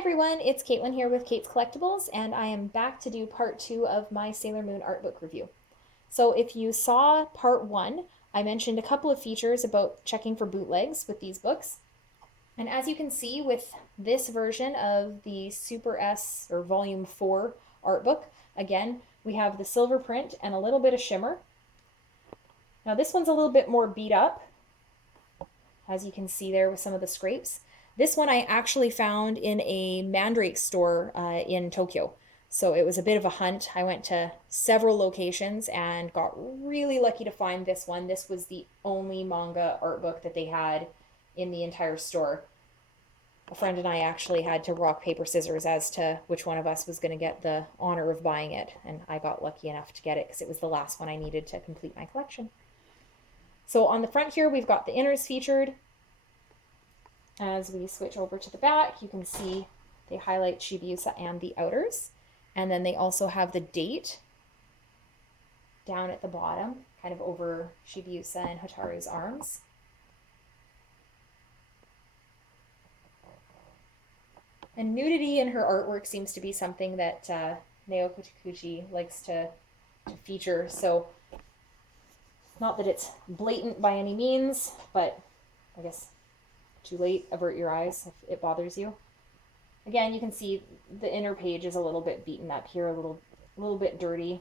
everyone, it's Caitlin here with Kait's Collectibles, and I am back to do part 2 of my Sailor Moon art book review. So if you saw part 1, I mentioned a couple of features about checking for bootlegs with these books. And as you can see with this version of the Super S or Volume 4 art book, again, we have the silver print and a little bit of shimmer. Now this one's a little bit more beat up, as you can see there with some of the scrapes. This one I actually found in a Mandrake store in Tokyo. So it was a bit of a hunt. I went to several locations and got really lucky to find this one. This was the only manga art book that they had in the entire store. A friend and I actually had to rock, paper, scissors as to which one of us was going to get the honor of buying it. And I got lucky enough to get it because it was the last one I needed to complete my collection. So on the front here, we've got the inners featured. As we switch over to the back, you can see they highlight Chibiusa and the outers. And then they also have the date down at the bottom, kind of over Chibiusa and Hotaru's arms. And nudity in her artwork seems to be something that Naoko Takeuchi likes to feature. So not that it's blatant by any means, but I guess too late, avert your eyes if it bothers you. Again, you can see the inner page is a little bit beaten up here, a little bit dirty.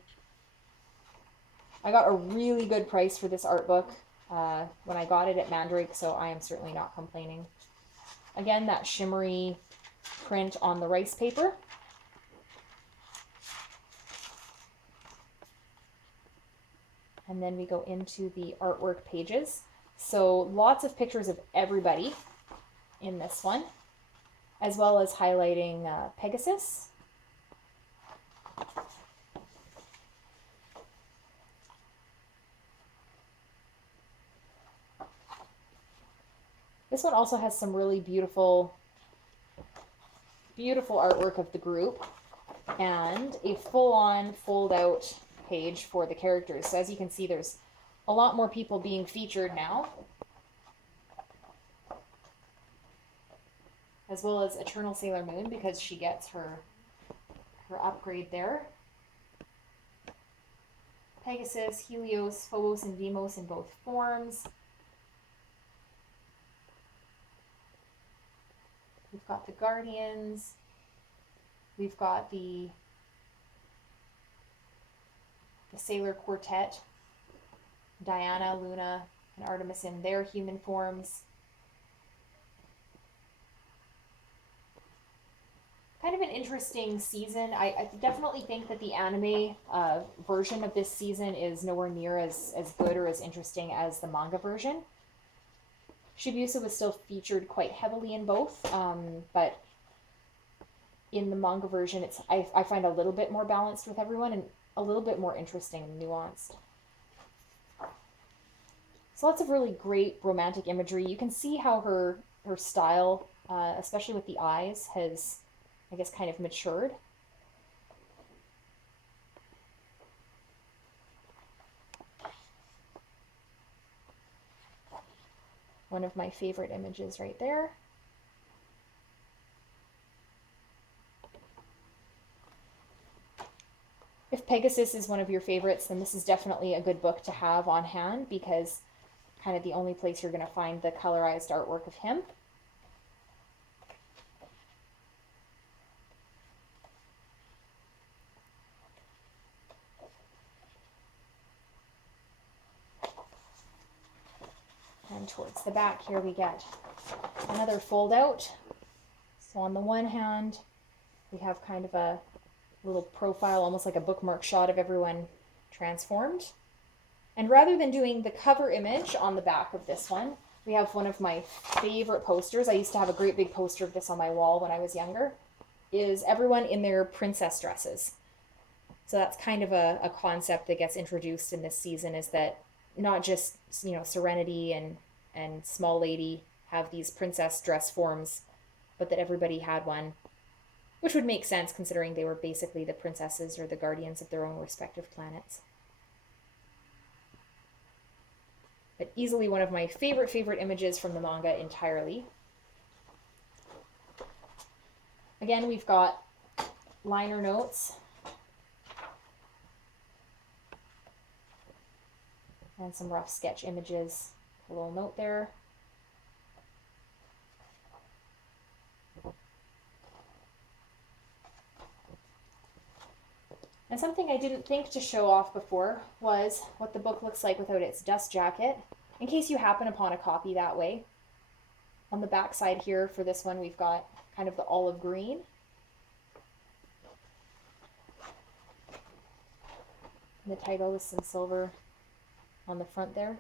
I got a really good price for this art book when I got it at Mandrake, so I am certainly not complaining. Again, that shimmery print on the rice paper. And then we go into the artwork pages. So lots of pictures of everybody in this one, as well as highlighting Pegasus. This one also has some really beautiful artwork of the group and a full-on fold-out page for the characters. So as you can see, there's a lot more people being featured now, as well as Eternal Sailor Moon, because she gets her upgrade there. Pegasus, Helios, Phobos, and Deimos in both forms. We've got the Guardians. We've got the Sailor Quartet, Diana, Luna, and Artemis in their human forms. Kind of an interesting season. I definitely think that the anime version of this season is nowhere near as good or as interesting as the manga version. Chibiusa was still featured quite heavily in both, but in the manga version, I find a little bit more balanced with everyone and a little bit more interesting and nuanced. So lots of really great romantic imagery. You can see how her style, especially with the eyes, has, I guess, kind of matured. One of my favorite images right there. If Pegasus is one of your favorites, then this is definitely a good book to have on hand, because kind of the only place you're going to find the colorized artwork of him. And towards the back here we get another fold out. So on the one hand, we have kind of a little profile, almost like a bookmark shot of everyone transformed. And rather than doing the cover image on the back of this one, we have one of my favorite posters. I used to have a great big poster of this on my wall when I was younger. Is everyone in their princess dresses. So that's kind of a concept that gets introduced in this season, is that not just, you know, Serenity and Small Lady have these princess dress forms, but that everybody had one, which would make sense considering they were basically the princesses or the guardians of their own respective planets. But easily one of my favorite images from the manga entirely. Again, we've got liner notes and some rough sketch images. A little note there. And something I didn't think to show off before was what the book looks like without its dust jacket, in case you happen upon a copy that way. On the back side here for this one, we've got kind of the olive green. And the title with some silver on the front there.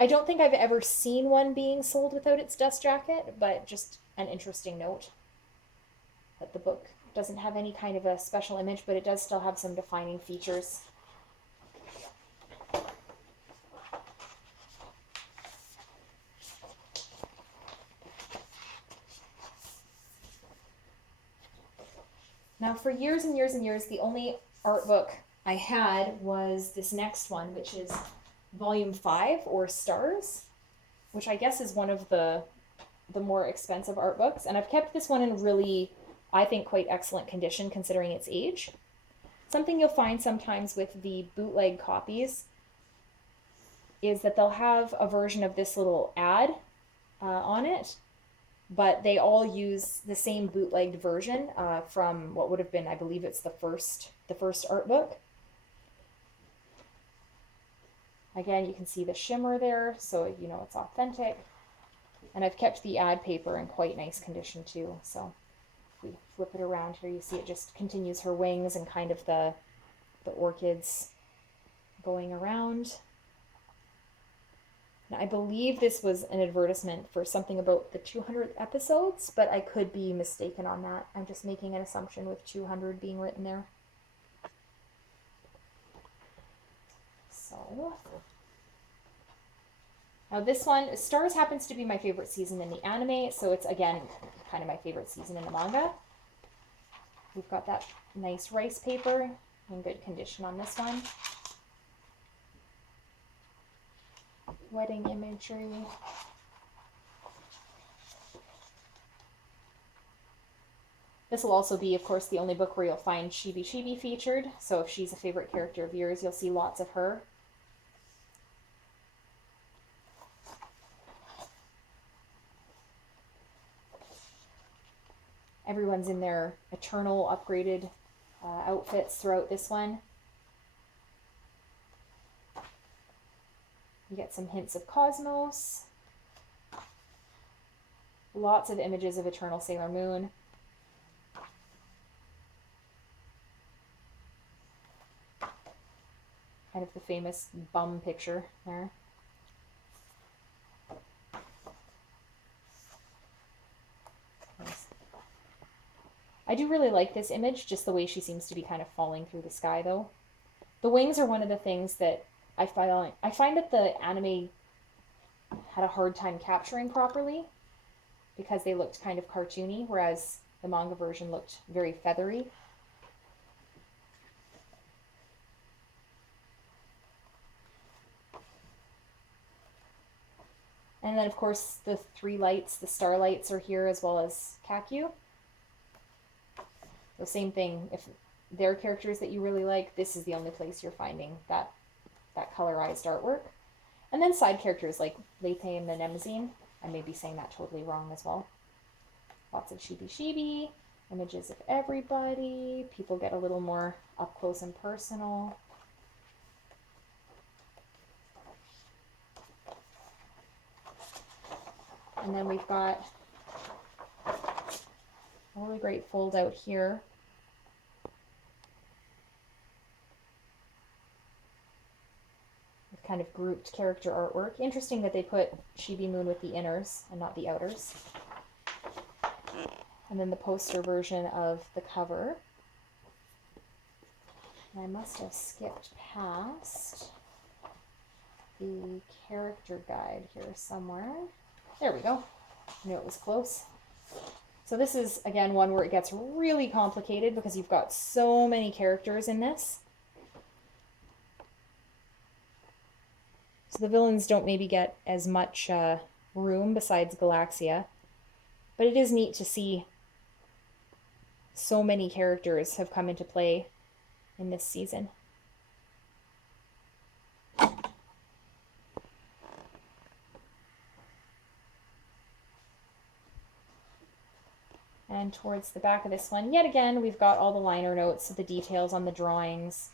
I don't think I've ever seen one being sold without its dust jacket, but just an interesting note that the book doesn't have any kind of a special image, but it does still have some defining features. Now for years and years and years, the only art book I had was this next one, which is Volume 5, or Stars, which I guess is one of the more expensive art books. And I've kept this one in really, I think, quite excellent condition considering its age. Something you'll find sometimes with the bootleg copies is that they'll have a version of this little ad on it, but they all use the same bootlegged version from what would have been, I believe it's the first art book. Again, you can see the shimmer there, so you know it's authentic. And I've kept the ad paper in quite nice condition too. So if we flip it around here, you see it just continues her wings and kind of the orchids going around. Now, I believe this was an advertisement for something about the 200 episodes, but I could be mistaken on that. I'm just making an assumption with 200 being written there. So, now this one, Stars happens to be my favorite season in the anime, so it's again kind of my favorite season in the manga. We've got that nice rice paper in good condition on this one. Wedding imagery. This will also be, of course, the only book where you'll find Chibi featured, so if she's a favorite character of yours, you'll see lots of her. Everyone's in their eternal upgraded outfits throughout this one. You get some hints of Cosmos. Lots of images of Eternal Sailor Moon. Kind of the famous bum picture there. Nice. I do really like this image, just the way she seems to be kind of falling through the sky though. The wings are one of the things that I find that the anime had a hard time capturing properly because they looked kind of cartoony, whereas the manga version looked very feathery. And then of course the three lights, the starlights are here as well as Kakyu. The same thing, if they're characters that you really like, this is the only place you're finding that colorized artwork. And then side characters like Leite and the Nemzine. I may be saying that totally wrong as well. Lots of Chibi, images of everybody. People get a little more up close and personal. And then we've got a really great fold out here. Kind of grouped character artwork. Interesting that they put Chibi Moon with the inners and not the outers. And then the poster version of the cover. And I must have skipped past the character guide here somewhere. There we go. I knew it was close. So this is, again, one where it gets really complicated because you've got so many characters in this. So the villains don't maybe get as much room besides Galaxia. But it is neat to see so many characters have come into play in this season. And towards the back of this one, yet again, we've got all the liner notes of the details on the drawings,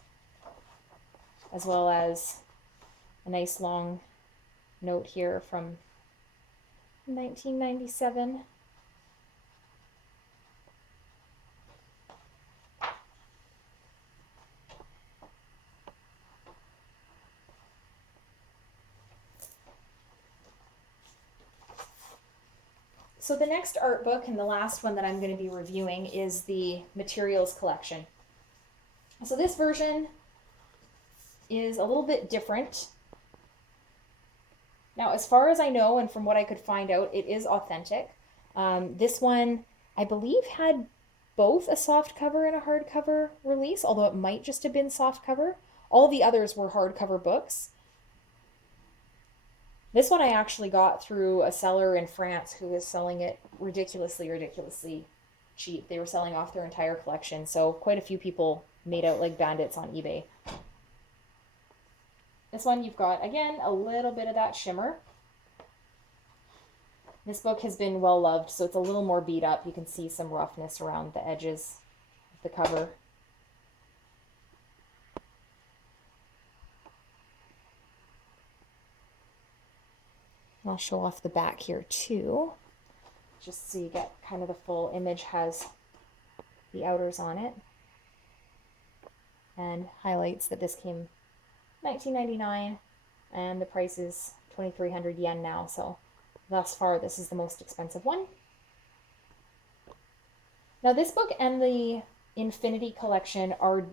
as well as a nice long note here from 1997. So the next art book and the last one that I'm going to be reviewing is the materials collection. So this version is a little bit different. Now, as far as I know, and from what I could find out, it is authentic. This one, I believe, had both a soft cover and a hardcover release, although it might just have been soft cover. All the others were hardcover books. This one I actually got through a seller in France who was selling it ridiculously cheap. They were selling off their entire collection, so quite a few people made out like bandits on eBay. This one you've got, again, a little bit of that shimmer. This book has been well loved, so it's a little more beat up. You can see some roughness around the edges of the cover. I'll show off the back here too, just so you get kind of the full image. Has the outers on it and highlights that this came $19.99 and the price is 2,300 yen now, so thus far this is the most expensive one. Now this book and the Infinity collection are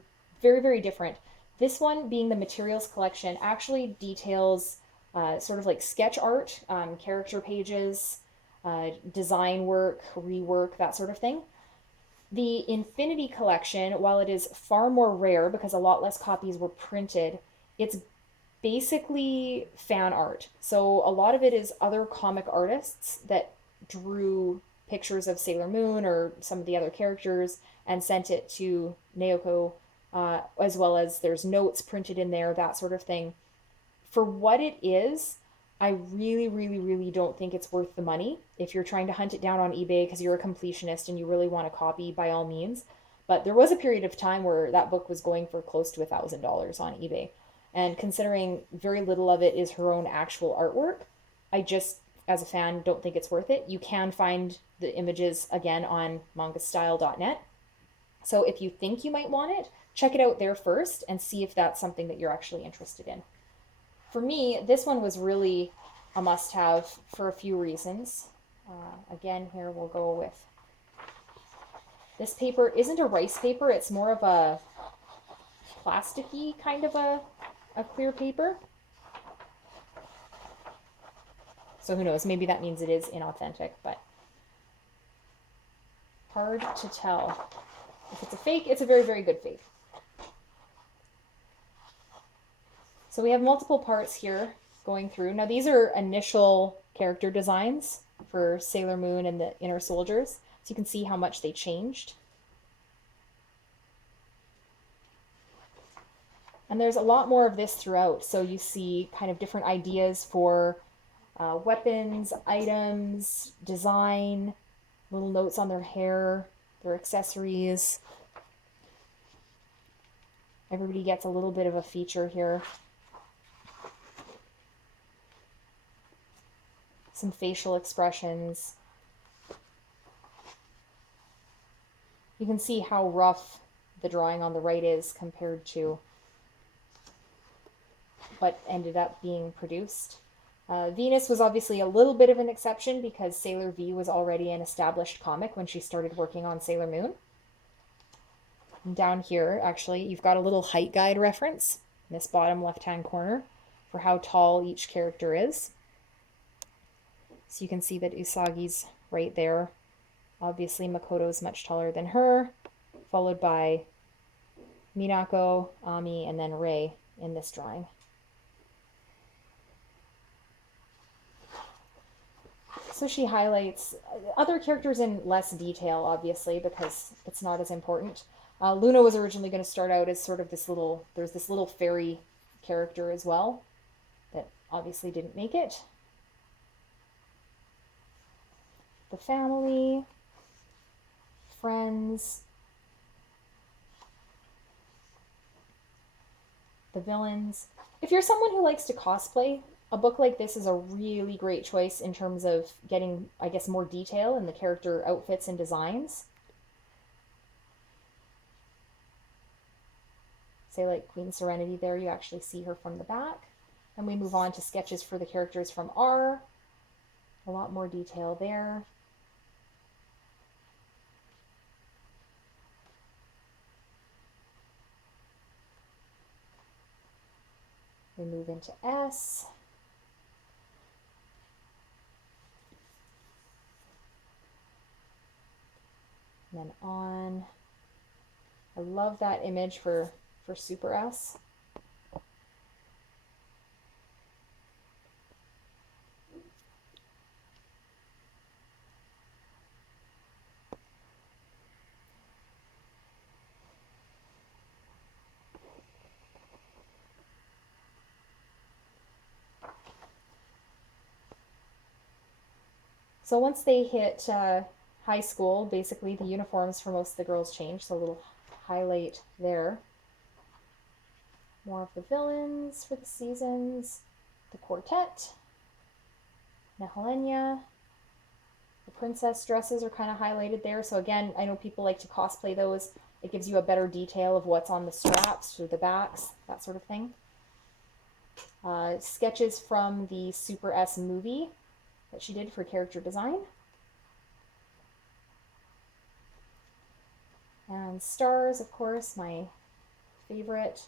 very different. This one, being the materials collection, actually details sort of like sketch art, character pages, design work, rework, that sort of thing. The Infinity collection, while it is far more rare because a lot less copies were printed, it's basically fan art. So a lot of it is other comic artists that drew pictures of Sailor Moon or some of the other characters and sent it to Naoko, as well as there's notes printed in there, that sort of thing. For what it is, I really don't think it's worth the money. If you're trying to hunt it down on eBay because you're a completionist and you really want a copy, by all means. But there was a period of time where that book was going for close to $1,000 on eBay. And considering very little of it is her own actual artwork, I just, as a fan, don't think it's worth it. You can find the images again on mangastyle.net. So if you think you might want it, check it out there first and see if that's something that you're actually interested in. For me, this one was really a must-have for a few reasons. Again, here we'll go with this paper. Isn't a rice paper, it's more of a plasticky kind of a clear paper. So who knows, maybe that means it is inauthentic, but hard to tell. If it's a fake, it's a very good fake. So we have multiple parts here going through. Now these are initial character designs for Sailor Moon and the Inner Soldiers. So you can see how much they changed. And there's a lot more of this throughout. So you see kind of different ideas for weapons, items, design, little notes on their hair, their accessories. Everybody gets a little bit of a feature here. Some facial expressions. You can see how rough the drawing on the right is compared to what ended up being produced. Venus was obviously a little bit of an exception because Sailor V was already an established comic when she started working on Sailor Moon. And down here, actually, you've got a little height guide reference in this bottom left-hand corner for how tall each character is. So you can see that Usagi's right there. Obviously, Makoto's much taller than her, followed by Minako, Ami, and then Rei in this drawing. So she highlights other characters in less detail, obviously, because it's not as important. Luna was originally going to start out as sort of this little, there's this little fairy character as well that obviously didn't make it. The family, friends, the villains. If you're someone who likes to cosplay, a book like this is a really great choice in terms of getting, I guess, more detail in the character outfits and designs. Say like Queen Serenity there, you actually see her from the back. And we move on to sketches for the characters from R. A lot more detail there. We move into S. And then on. I love that image for Super S. So once they hit high school, basically the uniforms for most of the girls change, so a little highlight there. More of the villains for the seasons, the quartet, Nehelenia. The princess dresses are kind of highlighted there, so again, I know people like to cosplay those. It gives you a better detail of what's on the straps or the backs, that sort of thing. Sketches from the Super S movie that she did for character design. And stars, of course, my favorite.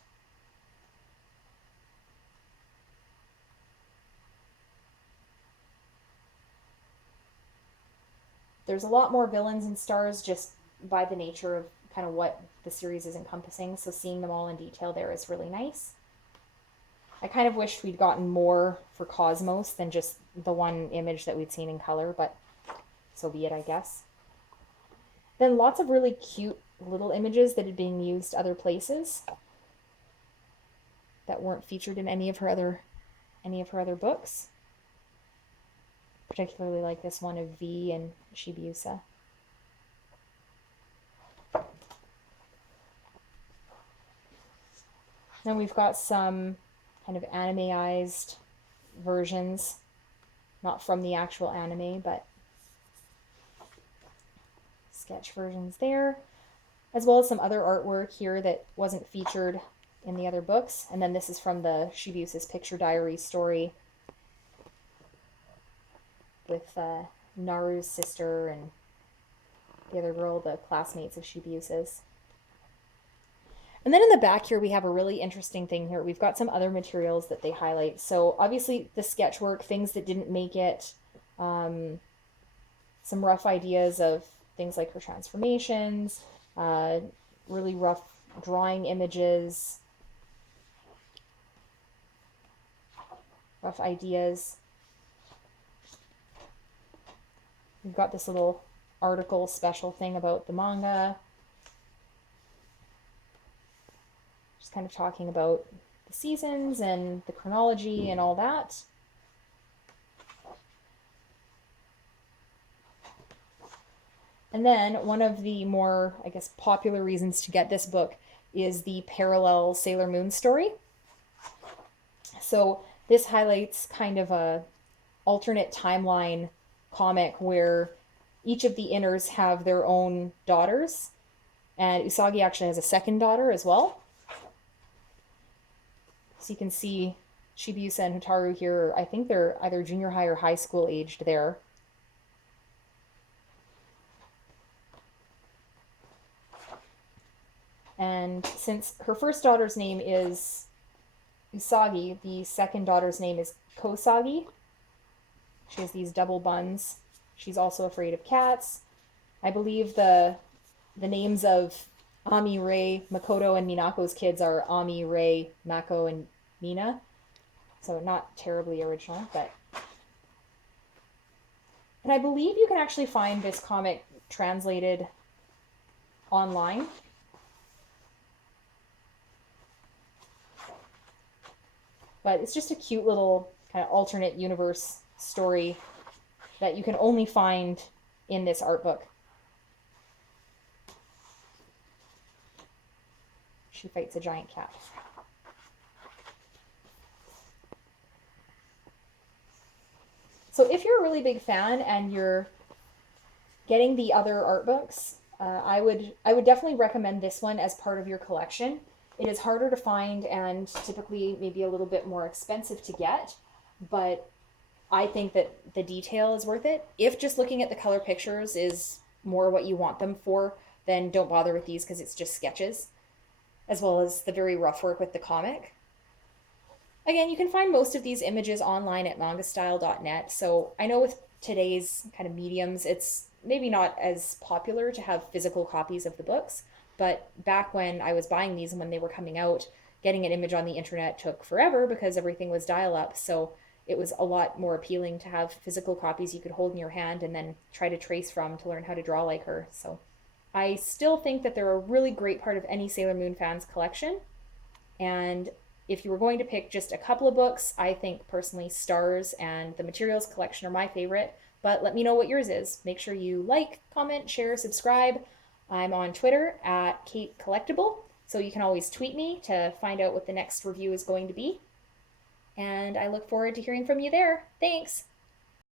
There's a lot more villains and stars just by the nature of kind of what the series is encompassing, so seeing them all in detail there is really nice. I kind of wished we'd gotten more for Cosmos than just the one image that we'd seen in color, but so be it, I guess. Then lots of really cute little images that had been used other places that weren't featured in any of her other books. Particularly like this one of V and Shibuya. Then we've got some kind of animeized versions, not from the actual anime, but sketch versions there, as well as some other artwork here that wasn't featured in the other books. And then this is from the Shibuya's Picture Diary story with Naru's sister and the other girl, the classmates of Shibuya's. And then in the back here, we have a really interesting thing here. We've got some other materials that they highlight. So obviously the sketch work, things that didn't make it, some rough ideas of things like her transformations, really rough drawing images, rough ideas. We've got this little article special thing about the manga. Just kind of talking about the seasons and the chronology and all that. And then one of the more, I guess, popular reasons to get this book is the parallel Sailor Moon story. So this highlights kind of a alternate timeline comic where each of the inners have their own daughters, and Usagi actually has a second daughter as well. So you can see Shibuya and Hotaru here. I think they're either junior high or high school aged there. And since her first daughter's name is Usagi, the second daughter's name is Kosagi. She has these double buns. She's also afraid of cats. I believe the names of Ami, Rei, Makoto, and Minako's kids are Ami, Rei, Mako, and Mina. So not terribly original, but... And I believe you can actually find this comic translated online. But it's just a cute little kind of alternate universe story that you can only find in this art book. She fights a giant cat. So if you're a really big fan and you're getting the other art books, I would definitely recommend this one as part of your collection. It is harder to find and typically maybe a little bit more expensive to get, but I think that the detail is worth it. If just looking at the color pictures is more what you want them for, then don't bother with these because it's just sketches, as well as the very rough work with the comic. Again, you can find most of these images online at mangastyle.net. So I know with today's kind of mediums, it's maybe not as popular to have physical copies of the books, but back when I was buying these and when they were coming out, getting an image on the internet took forever because everything was dial up. So it was a lot more appealing to have physical copies you could hold in your hand and then try to trace from to learn how to draw like her. So I still think that they're a really great part of any Sailor Moon fans collection. And if you were going to pick just a couple of books, I think personally Stars and the Materials collection are my favorite. But let me know what yours is. Make sure you like, comment, share, subscribe. I'm on Twitter at Kait Collectible, so you can always tweet me to find out what the next review is going to be. And I look forward to hearing from you there. Thanks.